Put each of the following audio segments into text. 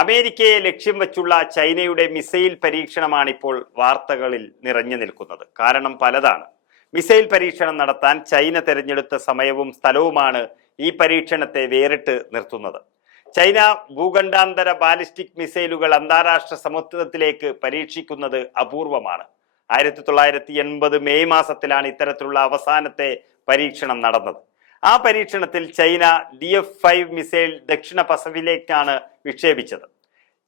അമേരിക്കയെ ലക്ഷ്യം വച്ചുള്ള ചൈനയുടെ മിസൈൽ പരീക്ഷണമാണ് ഇപ്പോൾ വാർത്തകളിൽ നിറഞ്ഞു നിൽക്കുന്നത്. കാരണം പലതാണ്. മിസൈൽ പരീക്ഷണം നടത്താൻ ചൈന തെരഞ്ഞെടുത്ത സമയവും സ്ഥലവുമാണ് ഈ പരീക്ഷണത്തെ വേറിട്ട് നിർത്തുന്നത്. ചൈന ഭൂഖണ്ഡാന്തര ബാലിസ്റ്റിക് മിസൈലുകൾ അന്താരാഷ്ട്ര സമുദ്രത്തിലേക്ക് പരീക്ഷിക്കുന്നത് അപൂർവമാണ്. ആയിരത്തി തൊള്ളായിരത്തി എൺപത് മെയ് മാസത്തിലാണ് ഇത്തരത്തിലുള്ള അവസാനത്തെ പരീക്ഷണം നടന്നത്. ആ പരീക്ഷണത്തിൽ China D F five missile ദക്ഷിണ പസഫിലേക്കാണ് വിക്ഷേപിച്ചത്.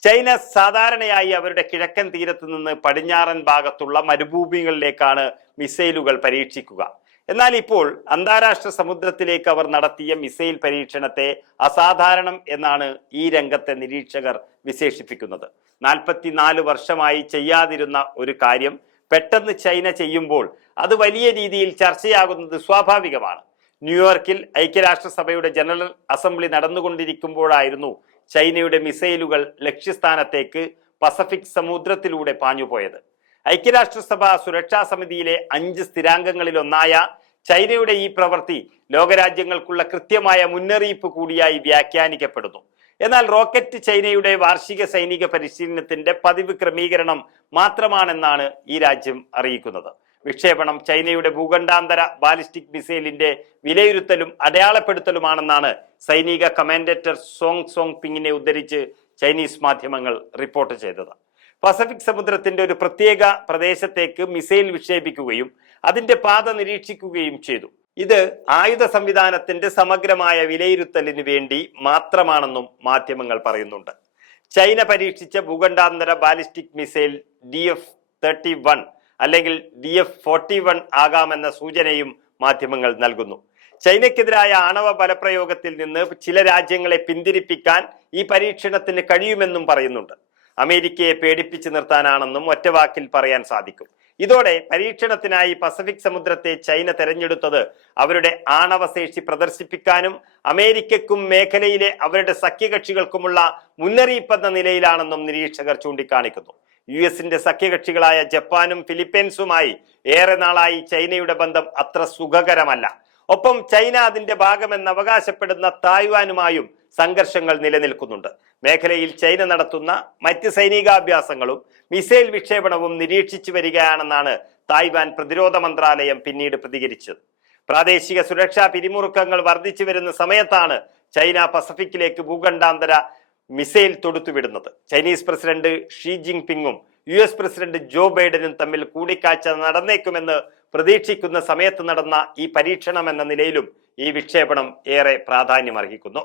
ചൈന സാധാരണയായി അവരുടെ കിഴക്കൻ തീരത്ത് നിന്ന് പടിഞ്ഞാറൻ ഭാഗത്തുള്ള മരുഭൂമികളിലേക്കാണ് മിസൈലുകൾ പരീക്ഷിക്കുക. എന്നാൽ ഇപ്പോൾ അന്താരാഷ്ട്ര സമുദ്രത്തിലേക്ക് അവർ നടത്തിയ മിസൈൽ പരീക്ഷണത്തെ അസാധാരണം എന്നാണ് ഈ രംഗത്തെ നിരീക്ഷകർ വിശേഷിപ്പിക്കുന്നത്. നാൽപ്പത്തിനാല് വർഷമായി ചെയ്യാതിരുന്ന ഒരു കാര്യം പെട്ടെന്ന് ചൈന ചെയ്യുമ്പോൾ അത് വലിയ രീതിയിൽ ചർച്ചയാകുന്നത് സ്വാഭാവികമാണ്. ന്യൂയോർക്കിൽ ഐക്യരാഷ്ട്രസഭയുടെ ജനറൽ അസംബ്ലി നടന്നുകൊണ്ടിരിക്കുമ്പോഴായിരുന്നു ചൈനയുടെ മിസൈലുകൾ ലക്ഷ്യസ്ഥാനത്തേക്ക് പസഫിക് സമുദ്രത്തിലൂടെ പാഞ്ഞുപോയത്. ഐക്യരാഷ്ട്രസഭ സുരക്ഷാ സമിതിയിലെ അഞ്ച് സ്ഥിരാംഗങ്ങളിലൊന്നായ ചൈനയുടെ ഈ പ്രവൃത്തി ലോകരാജ്യങ്ങൾക്കുള്ള കൃത്യമായ മുന്നറിയിപ്പ് കൂടിയായി വ്യാഖ്യാനിക്കപ്പെടുന്നു. എന്നാൽ റോക്കറ്റ് ചൈനയുടെ വാർഷിക സൈനിക പരിശീലനത്തിന്റെ പതിവ് ക്രമീകരണം മാത്രമാണെന്നാണ് ഈ രാജ്യം അറിയിക്കുന്നത്. വിക്ഷേപണം ചൈനയുടെ ഭൂഖണ്ഡാന്തര ബാലിസ്റ്റിക് മിസൈലിന്റെ വിലയിരുത്തലും അടയാളപ്പെടുത്തലുമാണെന്നാണ് സൈനിക കമാൻഡേറ്റർ സോങ് സോങ് പിങ്ങിനെ ഉദ്ധരിച്ച് ചൈനീസ് മാധ്യമങ്ങൾ റിപ്പോർട്ട് ചെയ്തത്. പസഫിക് സമുദ്രത്തിന്റെ ഒരു പ്രത്യേക പ്രദേശത്തേക്ക് മിസൈൽ വിക്ഷേപിക്കുകയും അതിന്റെ പാത നിരീക്ഷിക്കുകയും ചെയ്തു. ഇത് ആയുധ സംവിധാനത്തിന്റെ സമഗ്രമായ വിലയിരുത്തലിന് വേണ്ടി മാത്രമാണെന്നും മാധ്യമങ്ങൾ പറയുന്നുണ്ട്. ചൈന പരീക്ഷിച്ച ഭൂഖണ്ഡാന്തര ballistic missile D F thirty one അല്ലെങ്കിൽ ഡി എഫ് ഫോർട്ടി വൺ ആകാമെന്ന സൂചനയും മാധ്യമങ്ങൾ നൽകുന്നു. ചൈനയ്ക്കെതിരായ ആണവ ബലപ്രയോഗത്തിൽ നിന്ന് ചില രാജ്യങ്ങളെ പിന്തിരിപ്പിക്കാൻ ഈ പരീക്ഷണത്തിന് കഴിയുമെന്നും പറയുന്നുണ്ട്. അമേരിക്കയെ പേടിപ്പിച്ചു നിർത്താനാണെന്നും ഒറ്റവാക്കിൽ പറയാൻ സാധിക്കും. ഇതോടെ പരീക്ഷണത്തിനായി പസഫിക് സമുദ്രത്തെ ചൈന തെരഞ്ഞെടുത്തത് അവരുടെ ആണവശേഷി പ്രദർശിപ്പിക്കാനും അമേരിക്കക്കും മേഖലയിലെ അവരുടെ സഖ്യകക്ഷികൾക്കുമുള്ള മുന്നറിയിപ്പെന്ന നിലയിലാണെന്നും നിരീക്ഷകർ ചൂണ്ടിക്കാണിക്കുന്നു. യു എസിന്റെ സഖ്യകക്ഷികളായ ജപ്പാനും ഫിലിപ്പീൻസുമായി ഏറെ നാളായി ചൈനയുടെ ബന്ധം അത്ര സുഖകരമല്ല. ഒപ്പം ചൈന അതിന്റെ ഭാഗമെന്ന് അവകാശപ്പെടുന്ന തായ്വാനുമായും സംഘർഷങ്ങൾ നിലനിൽക്കുന്നുണ്ട്. മേഖലയിൽ ചൈന നടത്തുന്ന മറ്റ് സൈനികാഭ്യാസങ്ങളും മിസൈൽ വിക്ഷേപണവും നിരീക്ഷിച്ചു വരികയാണെന്നാണ് തായ്വാൻ പ്രതിരോധ മന്ത്രാലയം പിന്നീട് പ്രതികരിച്ചത്. പ്രാദേശിക സുരക്ഷാ പിരിമുറുക്കങ്ങൾ വർദ്ധിച്ചു വരുന്ന സമയത്താണ് ചൈന പസഫിക്കിലേക്ക് ഭൂഖണ്ഡാന്തര മിസൈൽ തൊടുത്തുവിടുന്നത്. ചൈനീസ് പ്രസിഡന്റ് ഷീ ജിങ് പിങ്ങും യു എസ് പ്രസിഡന്റ് ജോ ബൈഡനും തമ്മിൽ കൂടിക്കാഴ്ച നടന്നേക്കുമെന്ന് പ്രതീക്ഷിക്കുന്ന സമയത്ത് നടന്ന ഈ പരീക്ഷണം എന്ന നിലയിലും ഈ വിക്ഷേപണം ഏറെ പ്രാധാന്യമർഹിക്കുന്നു.